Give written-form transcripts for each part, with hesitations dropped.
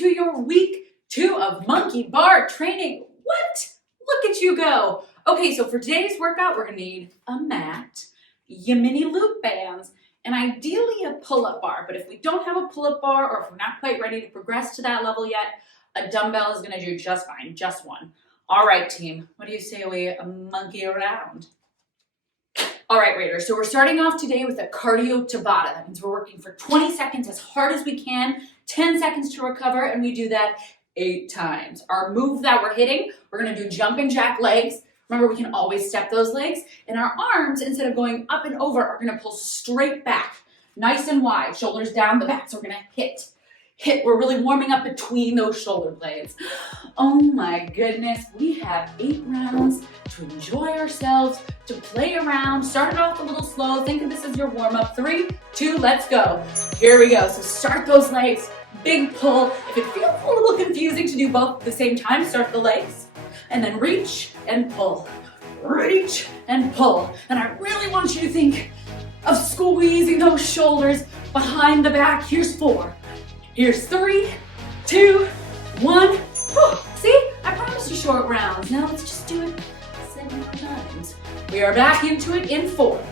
to your week 2 of monkey bar training. What? Look at you go. Okay, so for today's workout, we're gonna need a mat, your mini loop bands, and ideally a pull-up bar. But if we don't have a pull-up bar, or if we're not quite ready to progress to that level yet, a dumbbell is gonna do just fine, just one. All right, team, what do you say we monkey around? All right, Raiders, so we're starting off today with a cardio Tabata. That means we're working for 20 seconds as hard as we can, 10 seconds to recover, and we do that 8 times. Our move that we're hitting, we're gonna do jumping jack legs. Remember, we can always step those legs. And our arms, instead of going up and over, are gonna pull straight back, nice and wide, shoulders down the back. So we're gonna hit. We're really warming up between those shoulder blades. Oh my goodness, we have 8 rounds to enjoy ourselves, to play around. Start it off a little slow. Think of this as your warm-up. 3, 2, let's go. Here we go. So start those legs, big pull. If it feels a little confusing to do both at the same time, start the legs, and then reach and pull. Reach and pull. And I really want you to think of squeezing those shoulders behind the back. Here's 4. Here's 3, 2, 1. Whew. See, I promised you short rounds. Now let's just do it 7 times. We are back into it in 4,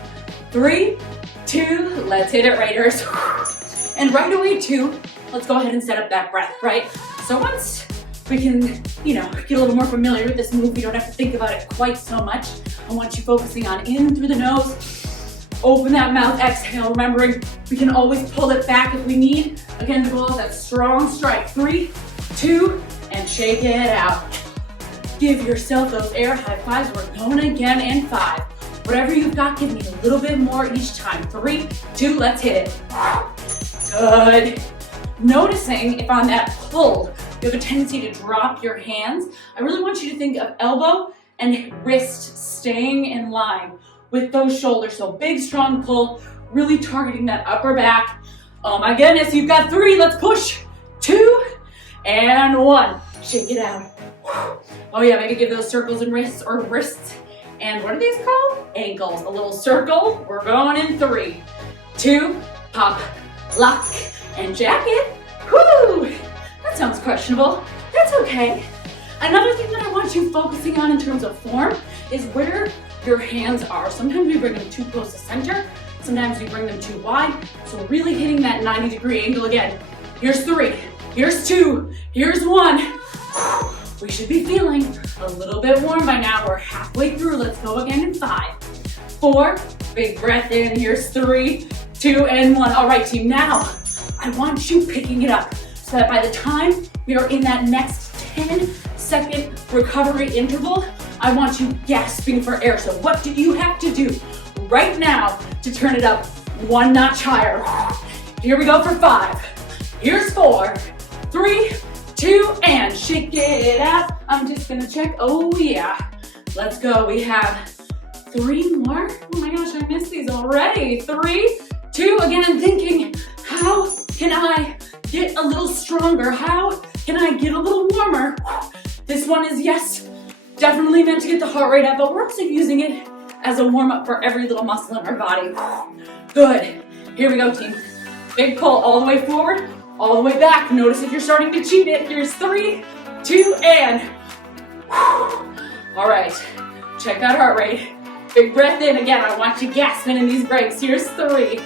3, 2. Let's hit it, Raiders. And right away, too, let's go ahead and set up that breath, right? So once we can, get a little more familiar with this move, you don't have to think about it quite so much. I want you focusing on in through the nose. Open that mouth, exhale, remembering we can always pull it back if we need. Again, the goal is that strong strike. 3, 2, and shake it out. Give yourself those air high fives. We're going again in 5. Whatever you've got, give me a little bit more each time. 3, 2, let's hit it. Good. Noticing if on that pull, you have a tendency to drop your hands, I really want you to think of elbow and wrist staying in line with those shoulders. So big, strong pull, really targeting that upper back. Oh my goodness, you've got 3, let's push. 2, and 1. Shake it out. Oh yeah, maybe give those circles and wrists, and what are these called? Ankles. A little circle. We're going in 3, 2, pop, lock, and jack it. Whoo! That sounds questionable. That's okay. Another thing that I want you focusing on in terms of form is where your hands are. Sometimes we bring them too close to center. Sometimes we bring them too wide. So really hitting that 90-degree angle again. Here's 3, here's 2, here's 1. We should be feeling a little bit warm by now. We're halfway through. Let's go again in 5, 4, big breath in. Here's 3, 2, and 1. All right, team, now I want you picking it up so that by the time we are in that next 10-second recovery interval, I want you gasping for air. So what do you have to do right now to turn it up 1 notch higher? Here we go for 5. Here's 4, 3, 2, and shake it out. I'm just gonna check. Oh yeah. Let's go. We have 3 more. Oh my gosh, I missed these already. 3, 2, again, thinking, how can I get a little stronger? How can I get a little warmer? This one is, yes, definitely meant to get the heart rate up, but we're also using it as a warm-up for every little muscle in our body. Good. Here we go, team. Big pull all the way forward, all the way back. Notice if you're starting to cheat it. Here's 3, 2, and all right. Check that heart rate. Big breath in. Again, I want you gasping in these breaks. Here's 3,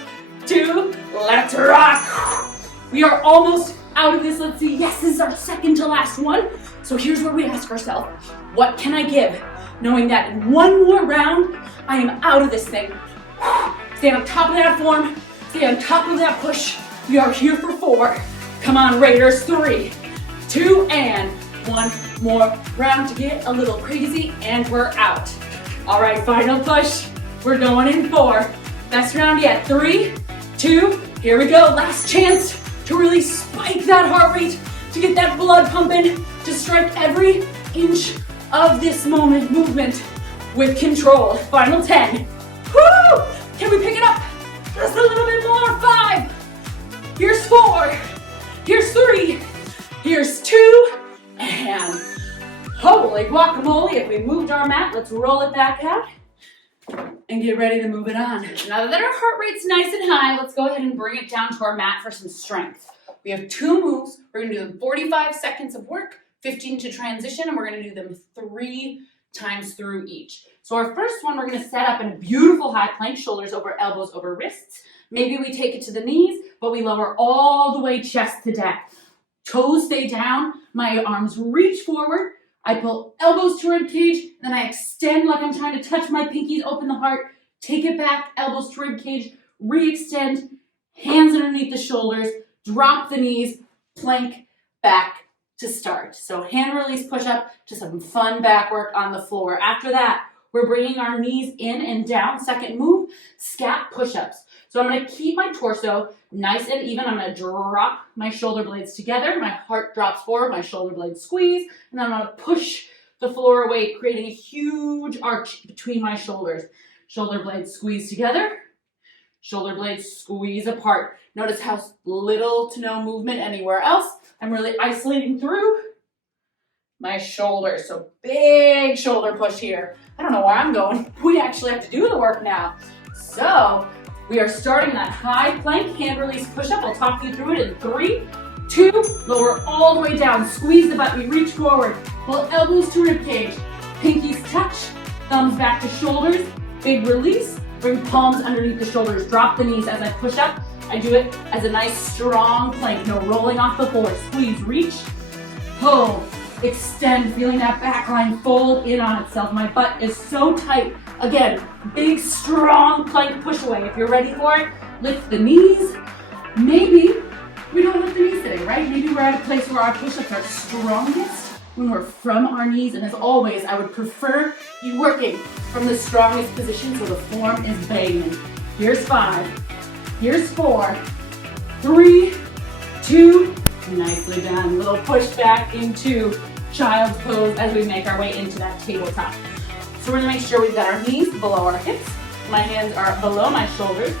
2, let's rock. We are almost out of this. Let's see. Yes, this is our second to last one. So here's where we ask ourselves, what can I give? Knowing that in 1 more round, I am out of this thing. Stay on top of that form. Stay on top of that push. We are here for 4. Come on, Raiders. 3, 2, and 1 more round to get a little crazy, and we're out. All right, final push. We're going in 4. Best round yet. 3, 2, here we go. Last chance to really spike that heart rate, to get that blood pumping, to strike every inch of this movement with control. Final 10. Woo! Can we pick it up? Just a little bit more. 5. Here's 4. Here's 3. Here's 2. And holy guacamole, if we moved our mat, let's roll it back out and get ready to move it on. Now that our heart rate's nice and high, let's go ahead and bring it down to our mat for some strength. we have 2 moves. We're gonna do them 45 seconds of work, 15 to transition, and we're gonna do them 3 times through each. So our first one, we're gonna set up in a beautiful high plank, shoulders over elbows over wrists. Maybe we take it to the knees, but we lower all the way chest to deck. Toes stay down, my arms reach forward. I pull elbows to rib cage, then I extend like I'm trying to touch my pinkies, open the heart, take it back, elbows to rib cage, re-extend, hands underneath the shoulders, drop the knees, plank, back to start. So hand release push up to some fun back work on the floor. After that, we're bringing our knees in and down. Second move, scat push-ups. So I'm gonna keep my torso nice and even. I'm gonna drop my shoulder blades together. My heart drops forward, my shoulder blades squeeze, and then I'm gonna push the floor away, creating a huge arch between my shoulders. Shoulder blades squeeze together, shoulder blades squeeze apart. Notice how little to no movement anywhere else. I'm really isolating through my shoulders. So big shoulder push here. I don't know where I'm going. We actually have to do the work now. So we are starting that high plank, hand release push-up. I'll talk you through it in 3, 2, lower all the way down. Squeeze the butt, we reach forward. Pull elbows to rib cage. Pinkies touch, thumbs back to shoulders. Big release, bring palms underneath the shoulders. Drop the knees as I push up. I do it as a nice strong plank, no rolling off the floor. Squeeze, reach, pull, extend, feeling that back line fold in on itself. My butt is so tight. Again, big, strong plank push away. If you're ready for it, lift the knees. Maybe we don't lift the knees today, right? Maybe we're at a place where our push-ups are strongest when we're from our knees. And as always, I would prefer you working from the strongest position so the form is banging. Here's 5. Here's 4, 3, 2, nicely done. Little push back into child's pose as we make our way into that tabletop. So we're gonna make sure we've got our knees below our hips. My hands are below my shoulders.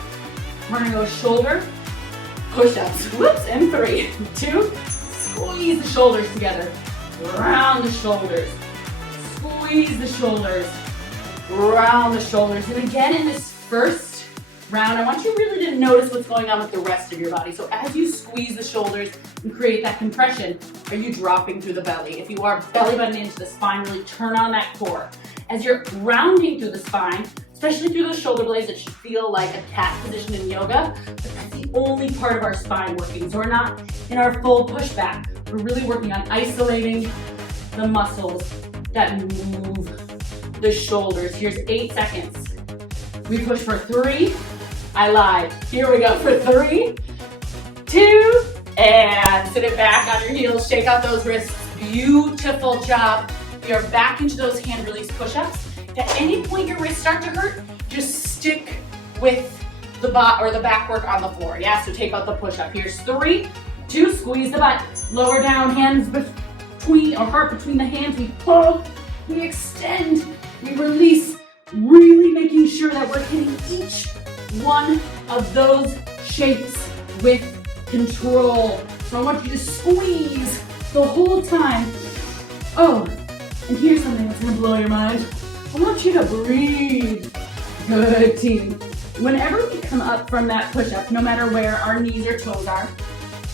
We're gonna go shoulder push-ups. Whoops, and 3, 2, squeeze the shoulders together. Round the shoulders. Squeeze the shoulders. Round the shoulders. And again, in this first round, I want you really to notice what's going on with the rest of your body. So as you squeeze the shoulders and create that compression, are you dropping through the belly? If you are, belly button into the spine, really turn on that core. As you're rounding through the spine, especially through those shoulder blades, it should feel like a cat position in yoga, but that's the only part of our spine working. So we're not in our full pushback. We're really working on isolating the muscles that move the shoulders. Here's 8 seconds. We push for 3. I lied. Here we go for 3, 2, and sit it back on your heels. Shake out those wrists. Beautiful job. We are back into those hand release push-ups. If at any point your wrists start to hurt, just stick with the back work on the floor. Yeah, so take out the push-up. Here's 3, 2, squeeze the butt. Lower down, hands between, or heart between the hands. We pull, we extend, we release. Really making sure that we're hitting each one of those shapes with control. So I want you to squeeze the whole time. Oh, and here's something that's gonna blow your mind. I want you to breathe. Good team. Whenever we come up from that push-up, no matter where our knees or toes are,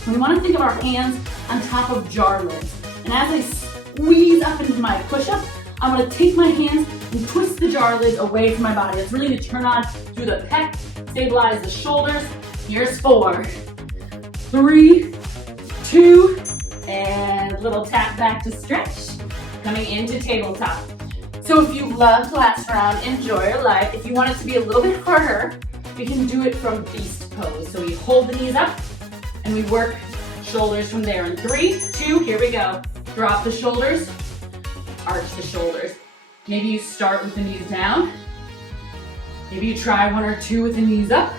we wanna think of our hands on top of jar lids. And as I squeeze up into my push-up, I'm gonna take my hands and twist the jar lids away from my body. It's really gonna turn on through the pec, stabilize the shoulders. Here's 4, 3, 2, and little tap back to stretch. Coming into tabletop. So if you love last round, enjoy your life. If you want it to be a little bit harder, we can do it from beast pose. So we hold the knees up and we work shoulders from there. In 3, 2, here we go. Drop the shoulders, arch the shoulders. Maybe you start with the knees down. Maybe you try 1 or 2 with the knees up.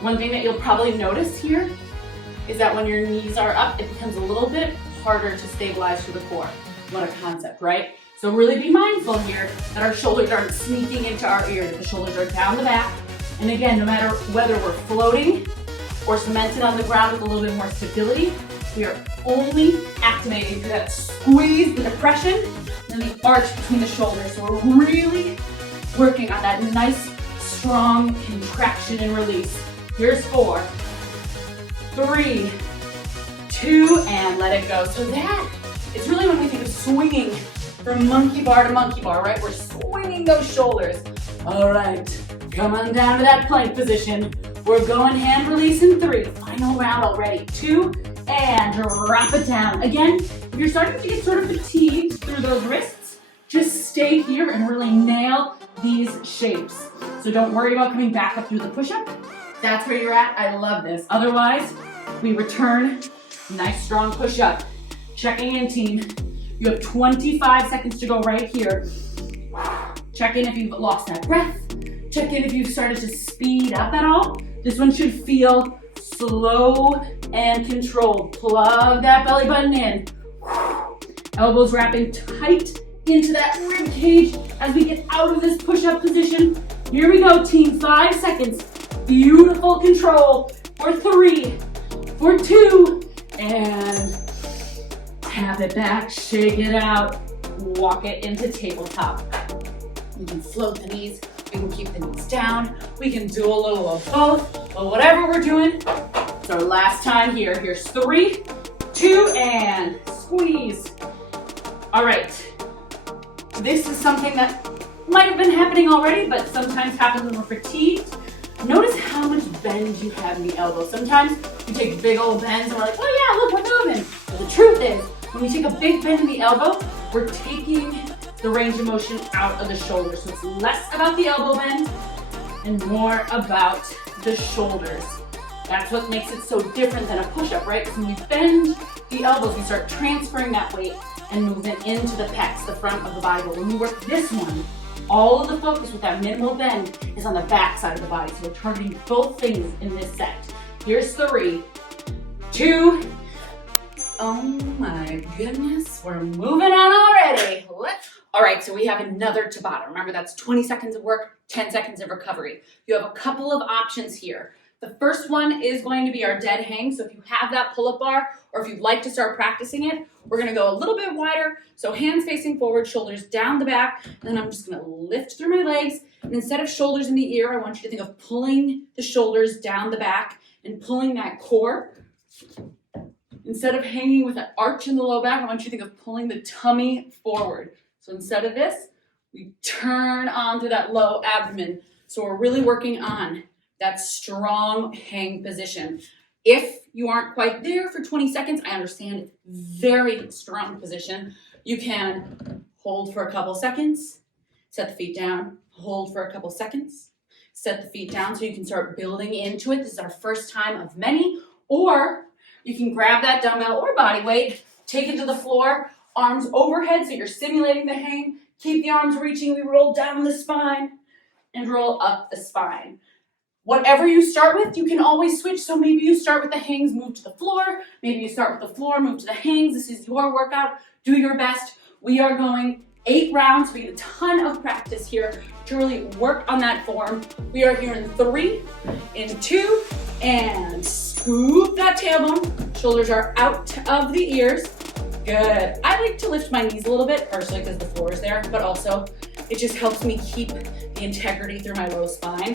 One thing that you'll probably notice here is that when your knees are up, it becomes a little bit harder to stabilize through the core. What a concept, right? So really be mindful here that our shoulders aren't sneaking into our ear, that the shoulders are down the back. And again, no matter whether we're floating or cemented on the ground with a little bit more stability, we are only activating through that squeeze, the depression, and the arch between the shoulders. So we're really working on that nice, strong contraction and release. Here's 4, 3, 2, and let it go. So that is really when we think of swinging from monkey bar to monkey bar, right? We're swinging those shoulders. All right, come on down to that plank position. We're going hand release in 3. Final round already. 2, and drop it down. Again, if you're starting to get sort of fatigued through those wrists, just stay here and really nail these shapes. So don't worry about coming back up through the push-up. That's where you're at. I love this. Otherwise, we return. Nice strong push-up. Checking in, team. You have 25 seconds to go right here. Check in if you've lost that breath. Check in if you've started to speed up at all. This one should feel slow and controlled. Plug that belly button in. Elbows wrapping tight into that rib cage as we get out of this push-up position. Here we go, team. 5 seconds. Beautiful control. For 3, for 2, and tap it back, shake it out, walk it into tabletop. We can float the knees, we can keep the knees down, we can do a little of both, but whatever we're doing, it's our last time here. Here's 3, 2, and squeeze. All right, this is something that might have been happening already, but sometimes happens when we're fatigued. Notice how much bend you have in the elbow. Sometimes we take big old bends and we're like, oh yeah, look, we're moving. But the truth is, when we take a big bend in the elbow, we're taking the range of motion out of the shoulder. So it's less about the elbow bend and more about the shoulders. That's what makes it so different than a push-up, right? Because when we bend the elbows, we start transferring that weight and movement into the pecs, the front of the body. But when we work this one, all of the focus with that minimal bend is on the back side of the body. So we're targeting both things in this set. Here's 3, 2, oh my goodness, we're moving on already. All right, so we have another Tabata. Remember, that's 20 seconds of work, 10 seconds of recovery. You have a couple of options here. The first one is going to be our dead hang. So if you have that pull-up bar, or if you'd like to start practicing it, we're gonna go a little bit wider. So hands facing forward, shoulders down the back, and then I'm just gonna lift through my legs. And instead of shoulders in the ear, I want you to think of pulling the shoulders down the back and pulling that core. Instead of hanging with an arch in the low back, I want you to think of pulling the tummy forward. So instead of this, we turn onto that low abdomen. So we're really working on that strong hang position. If you aren't quite there for 20 seconds, I understand it's very strong position. You can hold for a couple seconds, set the feet down, hold for a couple seconds, set the feet down so you can start building into it. This is our first time of many. Or you can grab that dumbbell or body weight, take it to the floor, arms overhead so you're simulating the hang. Keep the arms reaching. We roll down the spine and roll up the spine. Whatever you start with, you can always switch. So maybe you start with the hangs, move to the floor. Maybe you start with the floor, move to the hangs. This is your workout. Do your best. We are going 8 rounds. We get a ton of practice here to really work on that form. We are here in 3, in 2, and scoop that tailbone. Shoulders are out of the ears. Good. I like to lift my knees a little bit, personally, because the floor is there, but also it just helps me keep the integrity through my low spine.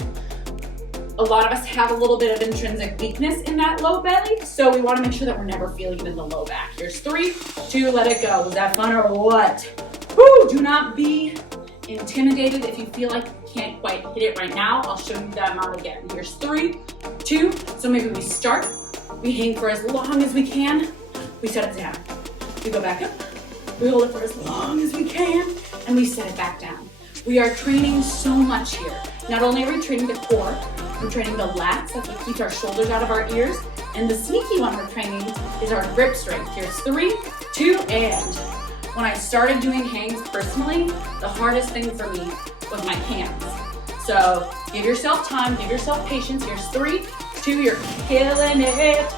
A lot of us have a little bit of intrinsic weakness in that low belly, so we want to make sure that we're never feeling it in the low back. Here's 3, 2, let it go. Was that fun or what? Woo! Do not be intimidated if you feel like you can't quite hit it right now. I'll show you that amount again. Here's 3, 2, so maybe we start, we hang for as long as we can, we set it down. We go back up, we hold it for as long as we can, and we set it back down. We are training so much here. Not only are we training the core, we're training the lats, that's what keeps our shoulders out of our ears, and the sneaky one we're training is our grip strength. Here's 3, 2, and when I started doing hangs personally, the hardest thing for me was my hands. So give yourself time, give yourself patience. Here's 3, 2, you're killing it.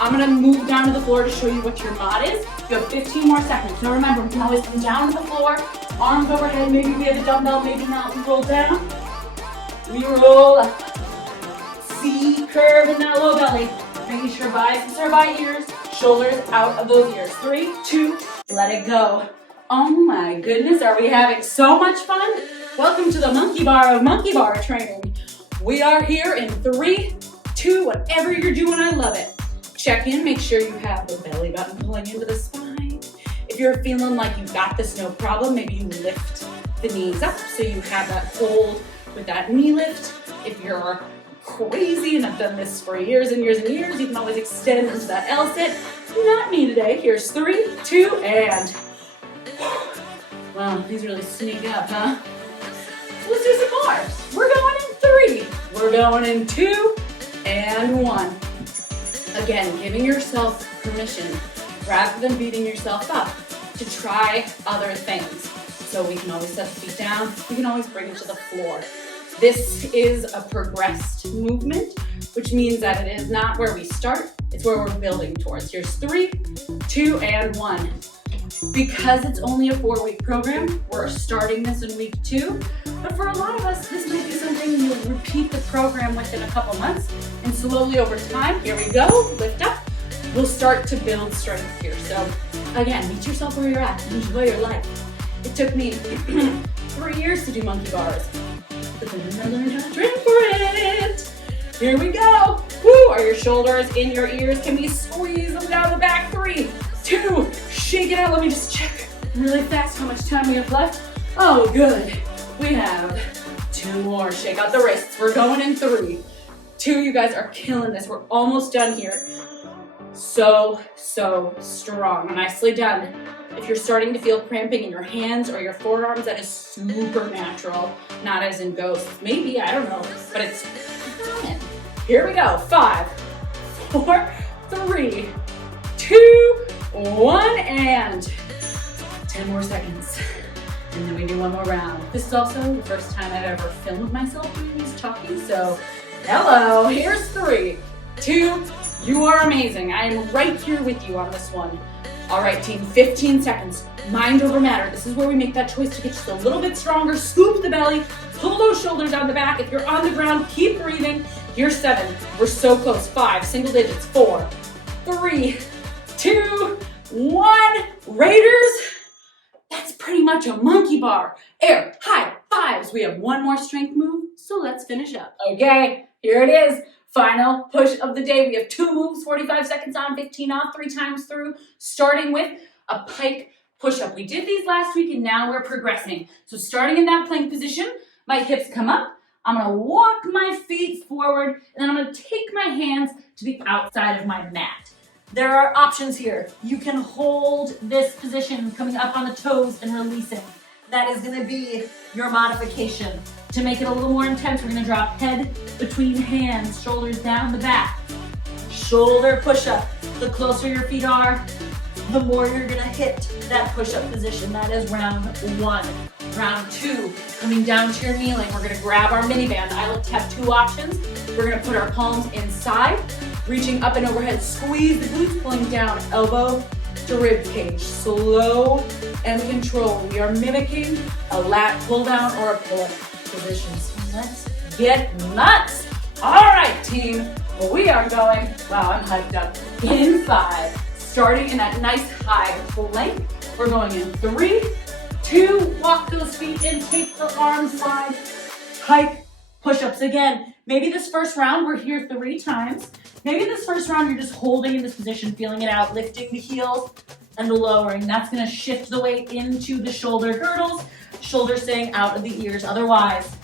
I'm gonna move down to the floor to show you what your mod is. You have 15 more seconds. Now remember, we can always come down to the floor, arms overhead, maybe we have a dumbbell, maybe not. We roll down, we roll up. C curve in that low belly. Making sure biceps are by ears, shoulders out of those ears. 3, 2, let it go. Oh my goodness, are we having so much fun? Welcome to the monkey bar of monkey bar training. We are here in 3, 2, whatever you're doing, I love it. check in, make sure you have the belly button pulling into the spine. If you're feeling like you've got this, no problem, maybe you lift the knees up so you have that hold with that knee lift. If you're crazy and have done this for years and years and years, you can always extend into that L sit. Not me today. Here's 3, 2, and wow, these really sneak up, huh? Let's do some more. We're going in 3. We're going in 2 and 1. Again, giving yourself permission rather than beating yourself up to try other things. So we can always set the feet down. We can always bring it to the floor. This is a progressed movement, which means that it is not where we start, it's where we're building towards. Here's 3, 2, and 1. Because it's only a 4-week program, we're starting this in week 2. But for a lot of us, this might be something you'll repeat the program within a couple months, and slowly over time, here we go, lift up. We'll start to build strength here. So again, meet yourself where you're at, enjoy your life. It took me 3 years to do monkey bars, but then I learned how to train for it. Here we go. Woo, are your shoulders in your ears? Can we squeeze them down the back? 3, 2, shake it out. Let me just check really fast how much time we have left. Oh, good. We have 2 more. Shake out the wrists. We're going in 3, 2. You guys are killing this. We're almost done here. So strong. Nicely done. If you're starting to feel cramping in your hands or your forearms, that is super natural, not as in ghosts. Maybe, I don't know, but it's common. Here we go. 5, 4, 3, 2, 1, and 10 more seconds. And then we do one more round. This is also the first time I've ever filmed myself doing these talking, so hello. Here's 3, 2, you are amazing. I am right here with you on this one. All right, team, 15 seconds. Mind over matter. This is where we make that choice to get just a little bit stronger. Scoop the belly, pull those shoulders down the back. If you're on the ground, keep breathing. Here's 7. We're so close. 5, single digits. 4, 3, 2, 1. Raiders. That's pretty much a monkey bar. Air, high fives. We have one more strength move, so let's finish up. Okay, here it is. Final push of the day. We have 2 moves, 45 seconds on, 15 off, 3 times through, starting with a pike push-up. We did these last week and now we're progressing. So starting in that plank position, my hips come up. I'm gonna walk my feet forward and then I'm gonna take my hands to the outside of my mat. There are options here. You can hold this position coming up on the toes and releasing. That is gonna be your modification. To make it a little more intense, we're gonna drop head between hands, shoulders down the back. Shoulder push-up. The closer your feet are, the more you're gonna hit that push-up position. That is round 1. Round 2, coming down to your kneeling, we're gonna grab our mini bands. I like to have 2 options. We're gonna put our palms inside, reaching up and overhead, squeeze the glutes, pulling down, elbow to rib cage. Slow and controlled. We are mimicking a lat pull down or a pull-up position. So let's get nuts. All right, team, we are going, wow, I'm hyped up, in 5. Starting in that nice high plank. We're going in 3, 2, walk those feet in, take the arms wide, hike, push-ups again. Maybe this first round, we're here 3 times. Maybe this first round, you're just holding in this position, feeling it out, lifting the heels and lowering. That's gonna shift the weight into the shoulder girdles, shoulders staying out of the ears. Otherwise,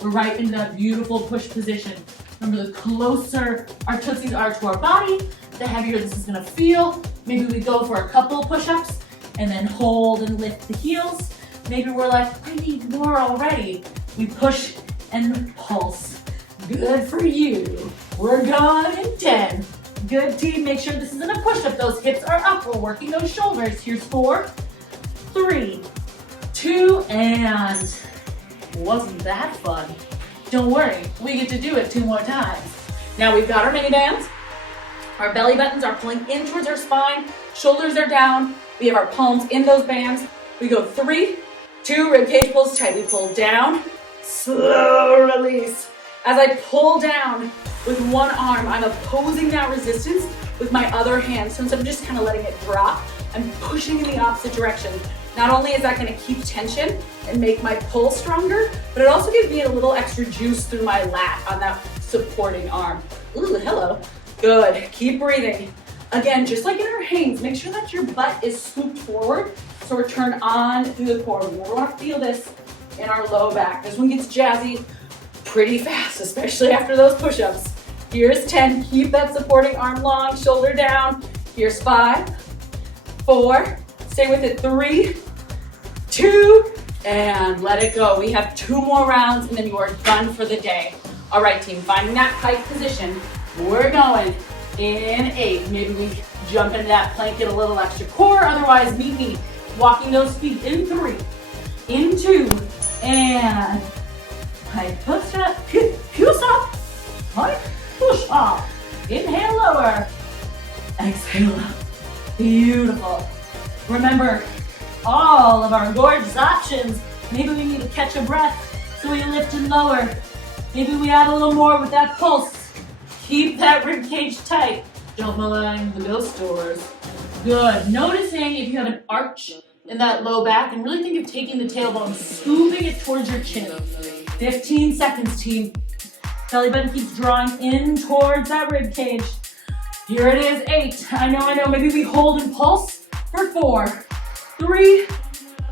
we're right into that beautiful push position. Remember, the closer our tootsies are to our body, the heavier this is gonna feel. Maybe we go for a couple push-ups and then hold and lift the heels. Maybe we're like, I need more already. We push and pulse. Good for you. We're going in 10. Good, team. Make sure this isn't a push-up. Those hips are up. We're working those shoulders. Here's 4, 3, 2, and wasn't that fun? Don't worry. We get to do it 2 more times. Now we've got our mini bands. Our belly buttons are pulling in towards our spine. Shoulders are down. We have our palms in those bands. We go 3, 2, rib cage pulls tight. We pull down, slow release. As I pull down with one arm, I'm opposing that resistance with my other hand. So instead of just kind of letting it drop, I'm pushing in the opposite direction. Not only is that gonna keep tension and make my pull stronger, but it also gives me a little extra juice through my lat on that supporting arm. Ooh, hello. Good, keep breathing. Again, just like in our hangs, make sure that your butt is swooped forward so we're turned on through the core. We want to feel this in our low back. This one gets jazzy pretty fast, especially after those push-ups. Here's 10. Keep that supporting arm long, shoulder down. Here's 5, 4, stay with it, 3, 2, and let it go. We have 2 more rounds and then you are done for the day. All right, team, finding that pike position. We're going in 8. Maybe we jump into that plank, get a little extra core. Otherwise, meet me walking those feet in 3, in 2, and pike push up, push up, pike push up. Inhale lower, exhale up. Beautiful. Remember, all of our gorgeous options. Maybe we need to catch a breath, so we lift and lower. Maybe we add a little more with that pulse. Keep that rib cage tight. Don't malign the ghost doors. Good. Noticing if you have an arch in that low back, and really think of taking the tailbone, scooping it towards your chin. 15 seconds, team. Belly button keeps drawing in towards that rib cage. Here it is, 8. I know. Maybe we hold and pulse for 4, 3,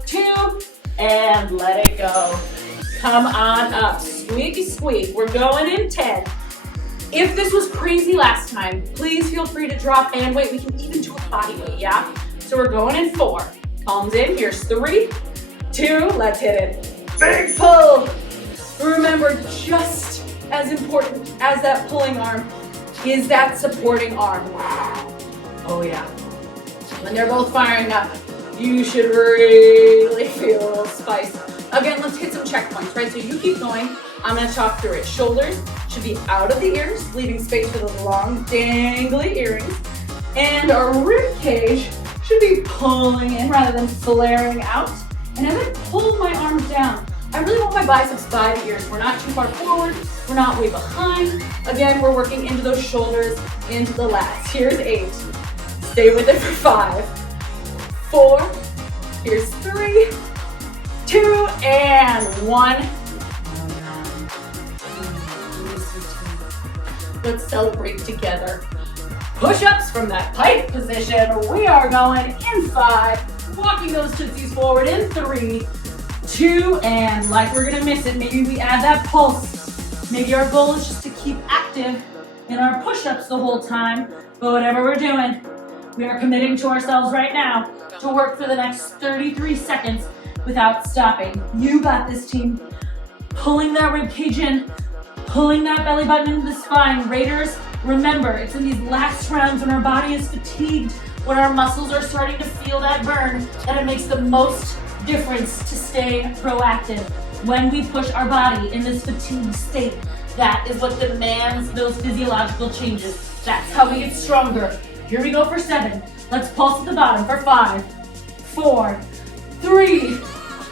2, and let it go. Come on up, squeaky squeak. We're going in 10. If this was crazy last time, please feel free to drop and wait. We can even do a body weight, yeah? So we're going in 4. Palms in, here's 3, 2, let's hit it. Big pull. Remember, just as important as that pulling arm is that supporting arm. Oh yeah. When they're both firing up, you should really feel spice. Again, let's hit some checkpoints, right? So you keep going. I'm gonna talk through it. Shoulders should be out of the ears, leaving space for those long, dangly earrings. And our rib cage should be pulling in rather than flaring out. And I'm gonna pull my arms down. I really want my biceps by the ears. We're not too far forward. We're not way behind. Again, we're working into those shoulders, into the lats. Here's 8. Stay with it for 5, 4. Here's 3, 2, and 1. Let's celebrate together. Push-ups from that pike position. We are going in 5. Walking those tootsies forward in 3, 2, and like we're gonna miss it, maybe we add that pulse. Maybe our goal is just to keep active in our push-ups the whole time, but whatever we're doing, we are committing to ourselves right now to work for the next 33 seconds without stopping. You got this, team. Pulling that rib cage in, pulling that belly button into the spine. Raiders, remember, it's in these last rounds when our body is fatigued, when our muscles are starting to feel that burn, that it makes the most difference to stay proactive. When we push our body in this fatigued state, that is what demands those physiological changes. That's how we get stronger. Here we go for 7. Let's pulse at the bottom for 5, 4, 3,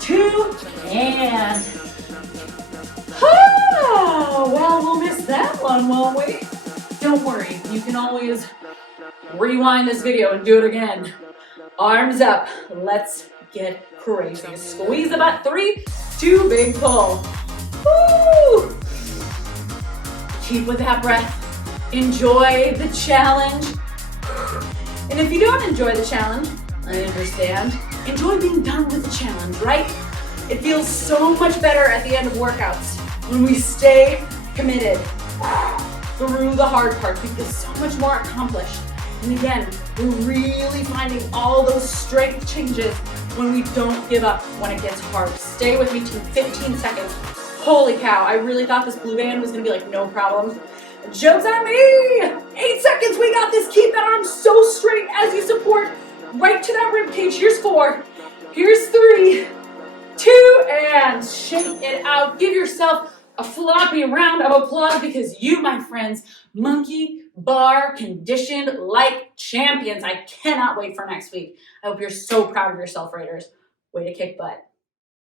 2, and... Oh, well, we'll miss that one, won't we? Don't worry, you can always rewind this video and do it again. Arms up, let's get crazy. Squeeze the butt, 3, 2, big pull. Woo! Keep with that breath. Enjoy the challenge. And if you don't enjoy the challenge, I understand. Enjoy being done with the challenge, right? It feels so much better at the end of workouts when we stay committed through the hard parts. We feel so much more accomplished. And again, we're really finding all those strength changes when we don't give up when it gets hard. Stay with me to 15 seconds. Holy cow, I really thought this blue band was gonna be like no problem. Joke's on me! 8 seconds, we got this. Keep that arm so straight as you support right to that rib cage. Here's 4, here's 3, 2, and shake it out. Give yourself a floppy round of applause because you, my friends, monkey bar conditioned like champions. I cannot wait for next week. I hope you're so proud of yourself, Raiders. Way to kick butt.